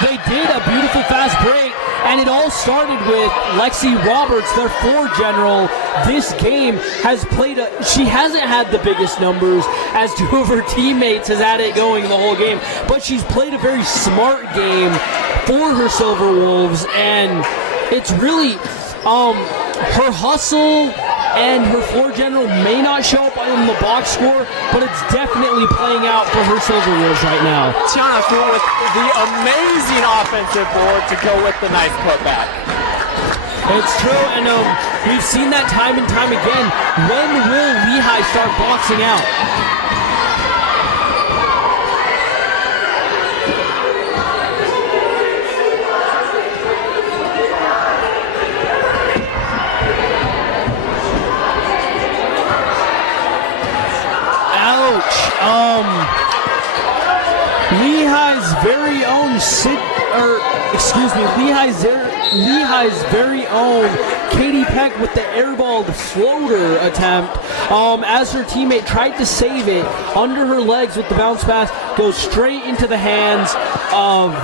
They did a beautiful fast break, and it all started with Lexi Roberts, their floor general. This game has played she hasn't had the biggest numbers, as two of her teammates has had it going the whole game, but she's played a very smart game for her Silver Wolves, and it's really her hustle and her floor general may not show up in the box score, but it's definitely playing out for her Silver Wolves right now. Tiana with the amazing offensive board to go with the nice putback. It's true, and we've seen that time and time again. When will Lehi start boxing out? Lehi's very own Lehi's very own Katie Peck with the airballed floater attempt, as her teammate tried to save it under her legs with the bounce pass, goes straight into the hands of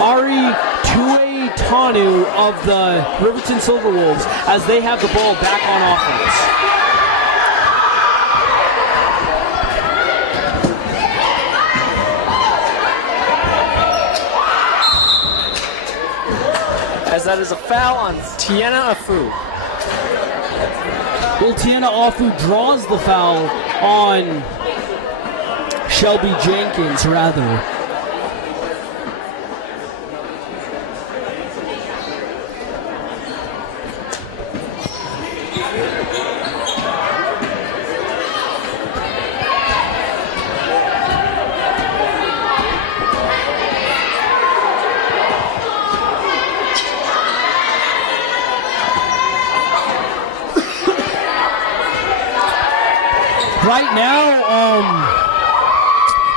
Ari Tuetanu of the Riverton Silverwolves, as they have the ball back on offense. As that is a foul on Tiana Afu. Well, Tiana Afu draws the foul on Shelby Jenkins, rather. Right now,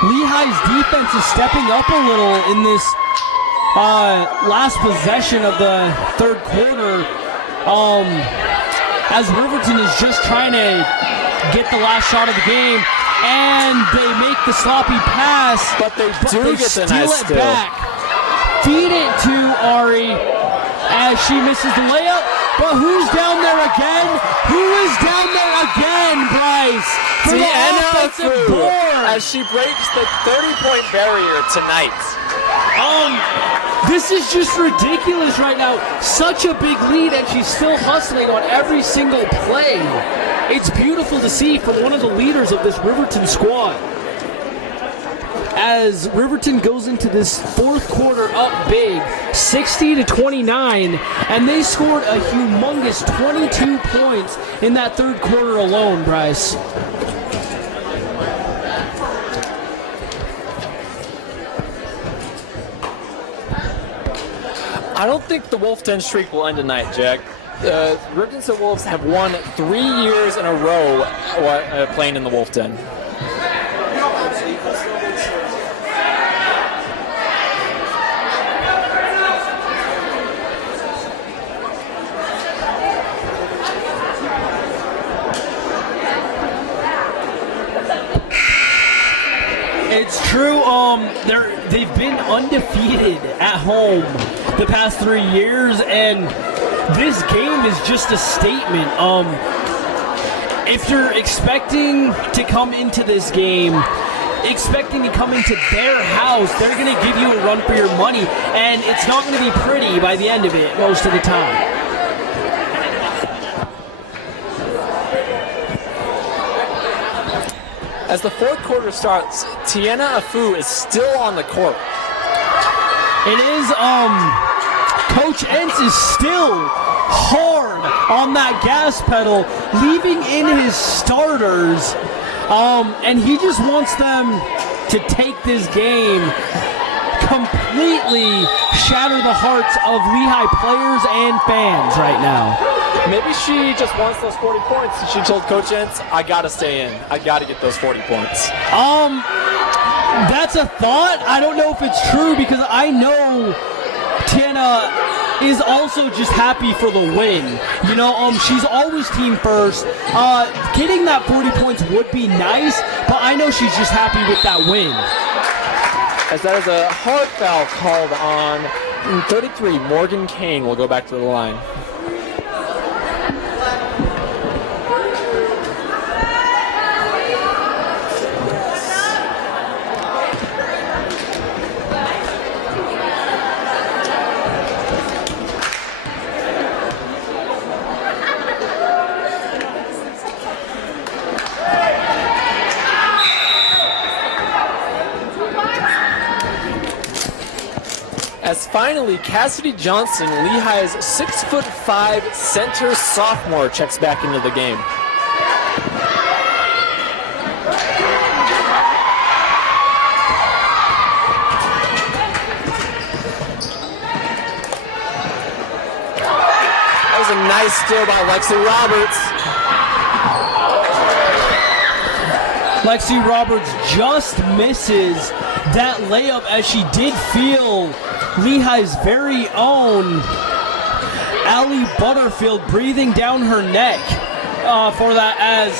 Lehi's defense is stepping up a little in this last possession of the third quarter, as Riverton is just trying to get the last shot of the game, and they make the sloppy pass, but they get the nice steal it back. Feed it to Ari as she misses the layup. But who's down there again? Who is down there again, Bryce? For the offensive board. As she breaks the 30-point barrier tonight. This is just ridiculous right now. Such a big lead, and she's still hustling on every single play. It's beautiful to see from one of the leaders of this Riverton squad. As Riverton goes into this fourth quarter up big, 60-29, and they scored a humongous 22 points in that third quarter alone, Bryce. I don't think the Wolf Den streak will end tonight, Jack. Riverton Wolves have won 3 years in a row playing in the Wolf Den. It's true. They've been undefeated at home the past 3 years, and this game is just a statement. If you're expecting to come into this game, expecting to come into their house, they're going to give you a run for your money, and it's not going to be pretty by the end of it most of the time. As the fourth quarter starts, Tiana Afu is still on the court. It is, Coach Entz is still hard on that gas pedal, leaving in his starters, and he just wants them to take this game, completely shatter the hearts of Lehi players and fans right now. Maybe she just wants those 40 points, and she told Coach Entz, I gotta stay in. I gotta get those 40 points. That's a thought. I don't know if it's true, because I know Tiana is also just happy for the win. You know, she's always team first. Getting that 40 points would be nice, but I know she's just happy with that win. As that is a hard foul called on 33, Morgan Kane will go back to the line. As finally, Cassidy Johnson, Lehi's 6'5" center sophomore, checks back into the game. That was a nice steal by Lexi Roberts. Lexi Roberts just misses that layup, as she did feel Lehi's very own Allie Butterfield breathing down her neck for that, as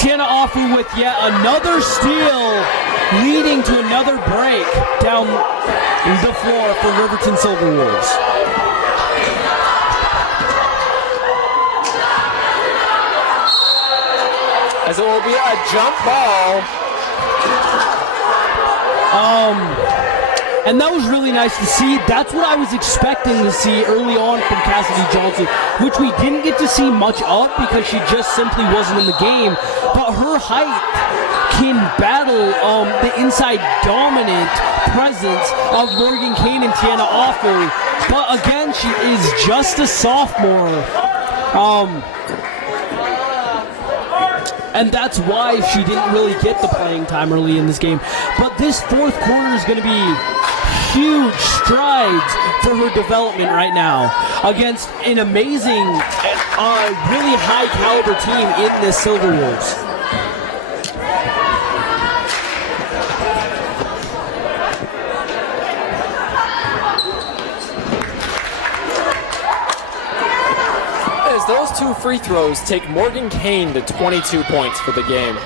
Tiana Afu with yet another steal, leading to another break down the floor for Riverton Silver Wolves. As it will be a jump ball. And that was really nice to see. That's what I was expecting to see early on from Cassidy Johnson, which we didn't get to see much of because she just simply wasn't in the game. But her height can battle the inside dominant presence of Morgan Kane and Tiana Afu. But again, she is just a sophomore. And that's why she didn't really get the playing time early in this game. But this fourth quarter is going to be huge strides for her development right now against an amazing, really high caliber team in the Silver Wolves. first 2 free throws take Morgan Kane to 22 points for the game.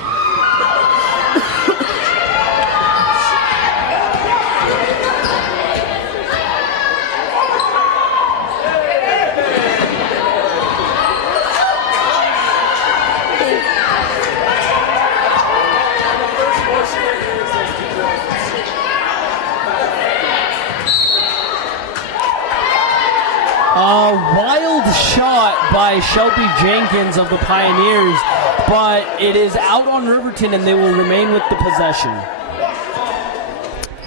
Wild shot by Shelby Jenkins of the Pioneers, but it is out on Riverton and they will remain with the possession.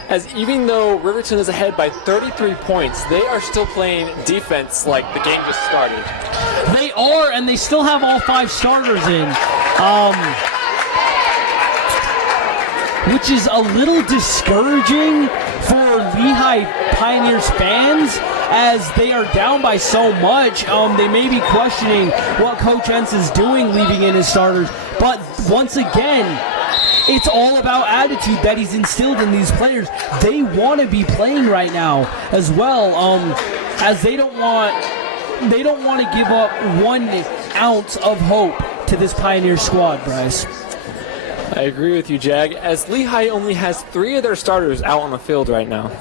As even though Riverton is ahead by 33 points, they are still playing defense like the game just started. They are, and they still have all 5 starters in, which is a little discouraging for Lehi Pioneers fans, as they are down by so much. They may be questioning what Coach Entz is doing leaving in his starters, but once again, it's all about attitude that he's instilled in these players. They want to be playing right now as well, as they don't want to give up 1 ounce of hope to this Pioneer squad, Bryce. I agree with you, Jag, as Lehi only has 3 of their starters out on the field right now.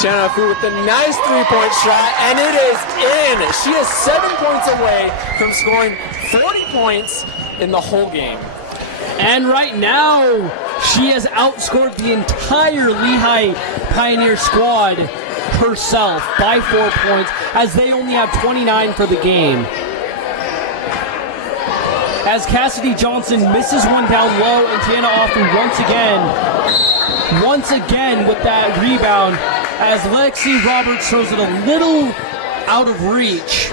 Tiana Fu with the nice 3-point shot, and it is in. She is 7 points away from scoring 40 points in the whole game. And right now, she has outscored the entire Lehi Pioneer squad herself by 4 points, as they only have 29 for the game. As Cassidy Johnson misses one down low, and Tiana Offu once again with that rebound, as Lexi Roberts throws it a little out of reach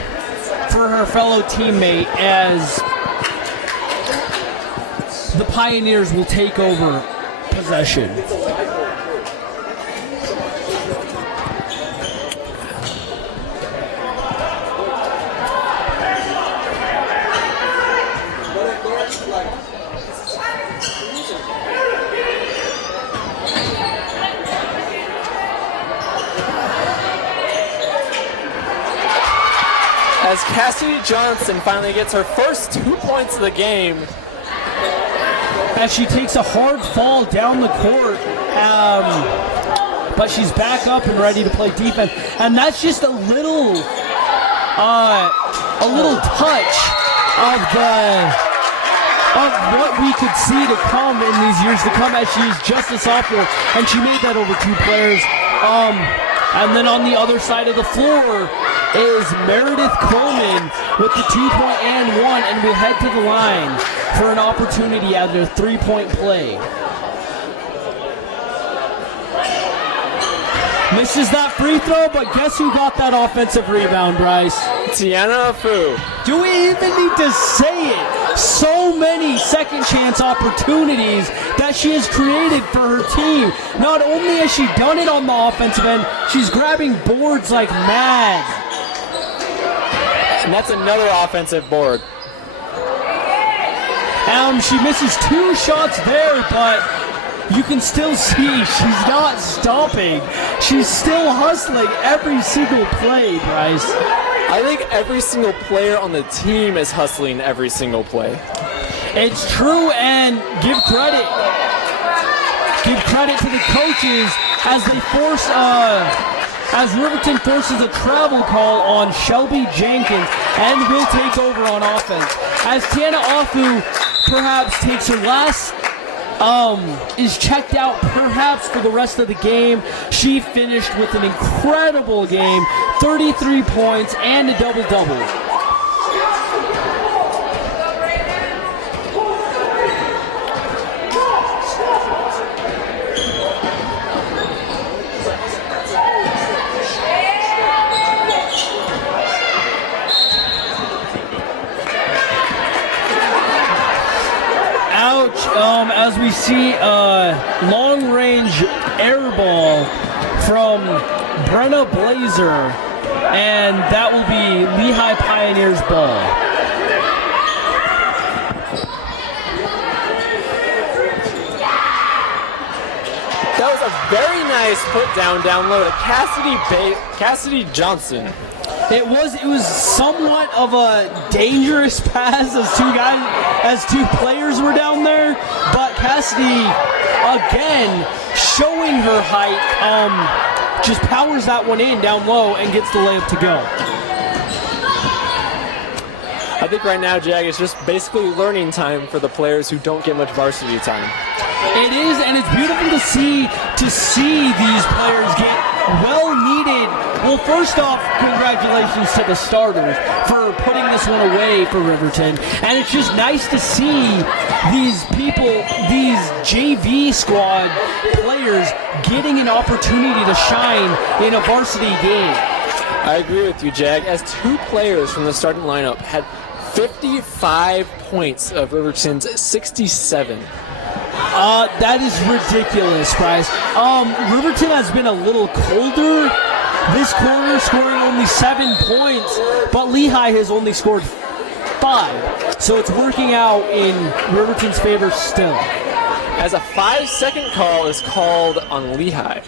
for her fellow teammate, as the Pioneers will take over possession. As Cassidy Johnson finally gets her first 2 points of the game. As she takes a hard fall down the court, but she's back up and ready to play defense. And that's just a little touch of what we could see to come in these years to come, as she is just a sophomore, and she made that over 2 players. And then on the other side of the floor is Meredith Coleman with the 2-point and 1, and will head to the line for an opportunity at their 3-point play. Misses that free throw, but guess who got that offensive rebound, Bryce? Tiana Fu. Do we even need to say it? So many second chance opportunities that she has created for her team. Not only has she done it on the offensive end, she's grabbing boards like mad. And that's another offensive board. She misses 2 shots there, but you can still see she's not stopping. She's still hustling every single play, Bryce. I think every single player on the team is hustling every single play. It's true, and give credit to the coaches as they force, as Riverton forces a travel call on Shelby Jenkins and will take over on offense. As Tiana Offu perhaps takes her last, is checked out perhaps for the rest of the game. She finished with an incredible game, 33 points and a double-double. As we see a long-range air ball from Brenna Blazer, and that will be Lehi Pioneers ball. That was a very nice put down low to Cassidy Johnson. It was somewhat of a dangerous pass as two players were down there, but Cassidy again showing her height, just powers that one in down low and gets the layup to go. I think right now, Jag, it's just basically learning time for the players who don't get much varsity time. It is, and it's beautiful to see these players get well-needed. Well, first off, congratulations to the starters for putting this one away for Riverton. And it's just nice to see these people, these JV squad players, getting an opportunity to shine in a varsity game. I agree with you, Jag, as two players from the starting lineup had 55 points of Riverton's 67. That is ridiculous, Bryce. Riverton has been a little colder this quarter, scoring only 7 points, but Lehi has only scored 5. So it's working out in Riverton's favor still. As a 5-second call is called on Lehi.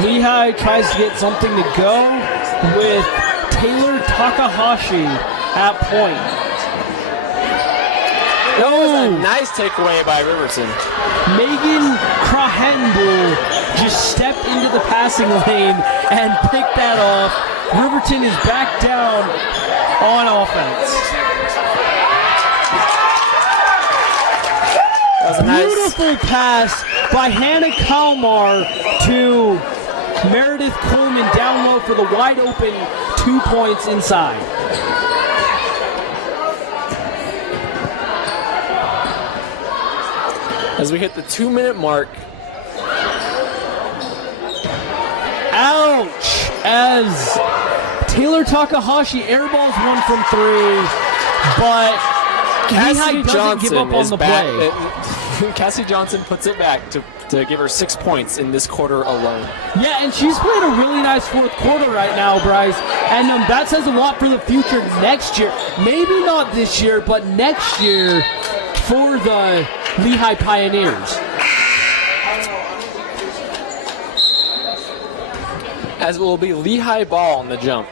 Lehi tries to get something to go with Taylor Takahashi at point. That was a nice takeaway by Riverton. Megan Krahenbull just stepped into the passing lane and picked that off. Riverton is back down on offense. That was a nice... Beautiful pass by Hannah Kalmar to Meredith Coleman down low for the wide open 2 points inside. As we hit the 2-minute mark. Ouch! As Taylor Takahashi airballs 1 from 3, but Lehi doesn't give up on the play. Cassie Johnson puts it back to give her 6 points in this quarter alone. Yeah, and she's played a really nice fourth quarter right now, Bryce. And that says a lot for the future next year. Maybe not this year, but next year for the Lehi Pioneers. As it will be Lehi ball on the jump.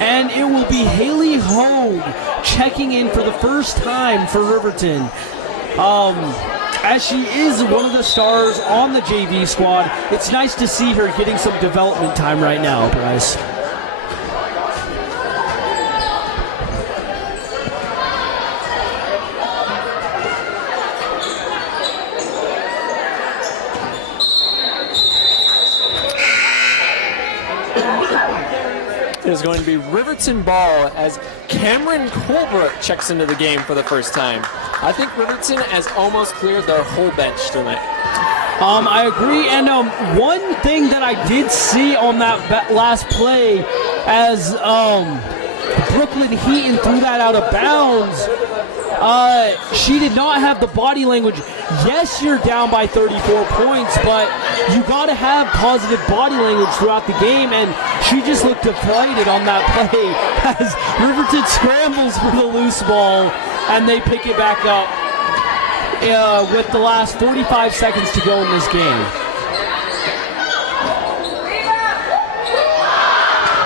And it will be Haley Hogue checking in for the first time for Riverton. As she is one of the stars on the JV squad, it's nice to see her getting some development time right now, Bryce. It is going to be Riverton ball as Cameron Colbrook checks into the game for the first time. I think Riverton has almost cleared their whole bench tonight. I agree, and one thing that I did see on that last play as Brooklyn Heaton threw that out of bounds, she did not have the body language. Yes, you're down by 34 points, but you got to have positive body language throughout the game, and she just looked deflated on that play as Riverton scrambles for the loose ball, and they pick it back up with the last 45 seconds to go in this game.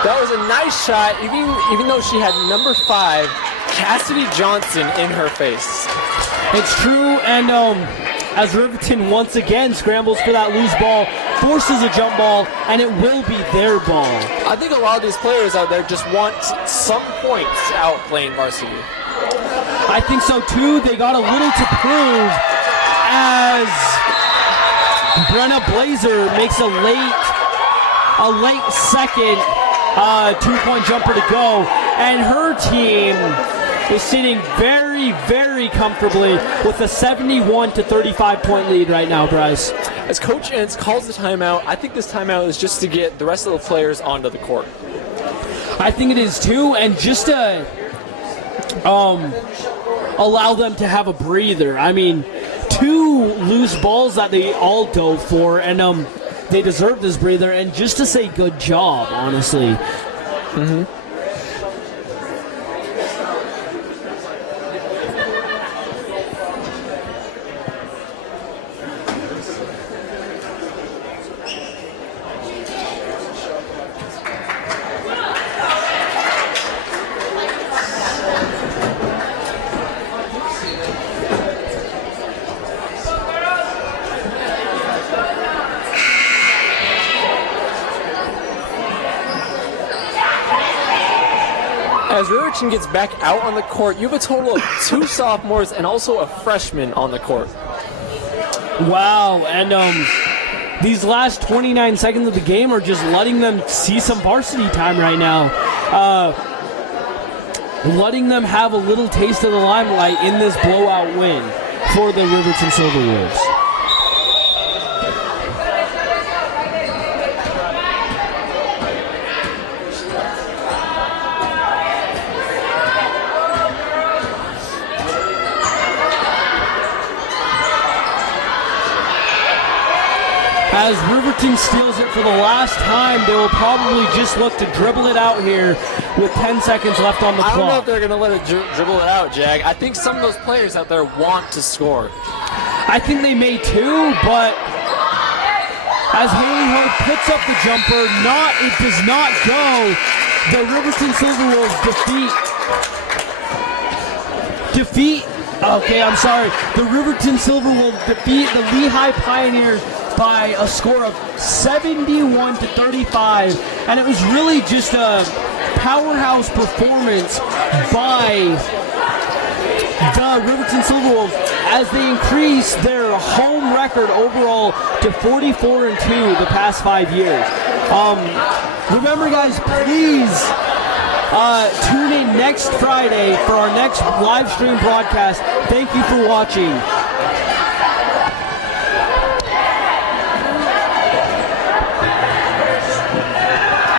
That was a nice shot, even though she had number 5, Cassidy Johnson, in her face. It's true, and as Riverton once again scrambles for that loose ball, forces a jump ball, and it will be their ball. I think a lot of these players out there just want some points out playing varsity. I think so too. They got a little to prove as Brenna Blazer makes a late second 2-point jumper to go, and her team is sitting very, very comfortably with a 71-35 point lead right now, Bryce. As Coach Entz calls the timeout, I think this timeout is just to get the rest of the players onto the court. I think it is too, and just to allow them to have a breather. I mean, 2 loose balls that they all dove for, and they deserve this breather, and just to say good job, honestly. Mm-hmm. As Riverton gets back out on the court, you have a total of 2 sophomores and also a freshman on the court. Wow, and these last 29 seconds of the game are just letting them see some varsity time right now. Letting them have a little taste of the limelight in this blowout win for the Riverton Silverwolves. As Riverton steals it for the last time, they will probably just look to dribble it out here with 10 seconds left on the clock. I don't know if they're going to let it dribble it out, Jag. I think some of those players out there want to score. I think they may too, but as Haley Hope puts up the jumper, it does not go. The Riverton Silverwolves The Riverton Silverwolves defeat the Lehi Pioneers by a score of 71-35, and it was really just a powerhouse performance by the Riverton Silverwolves as they increase their home record overall to 44-2 the past 5 years. Remember, guys, please tune in next Friday for our next live stream broadcast. Thank you for watching.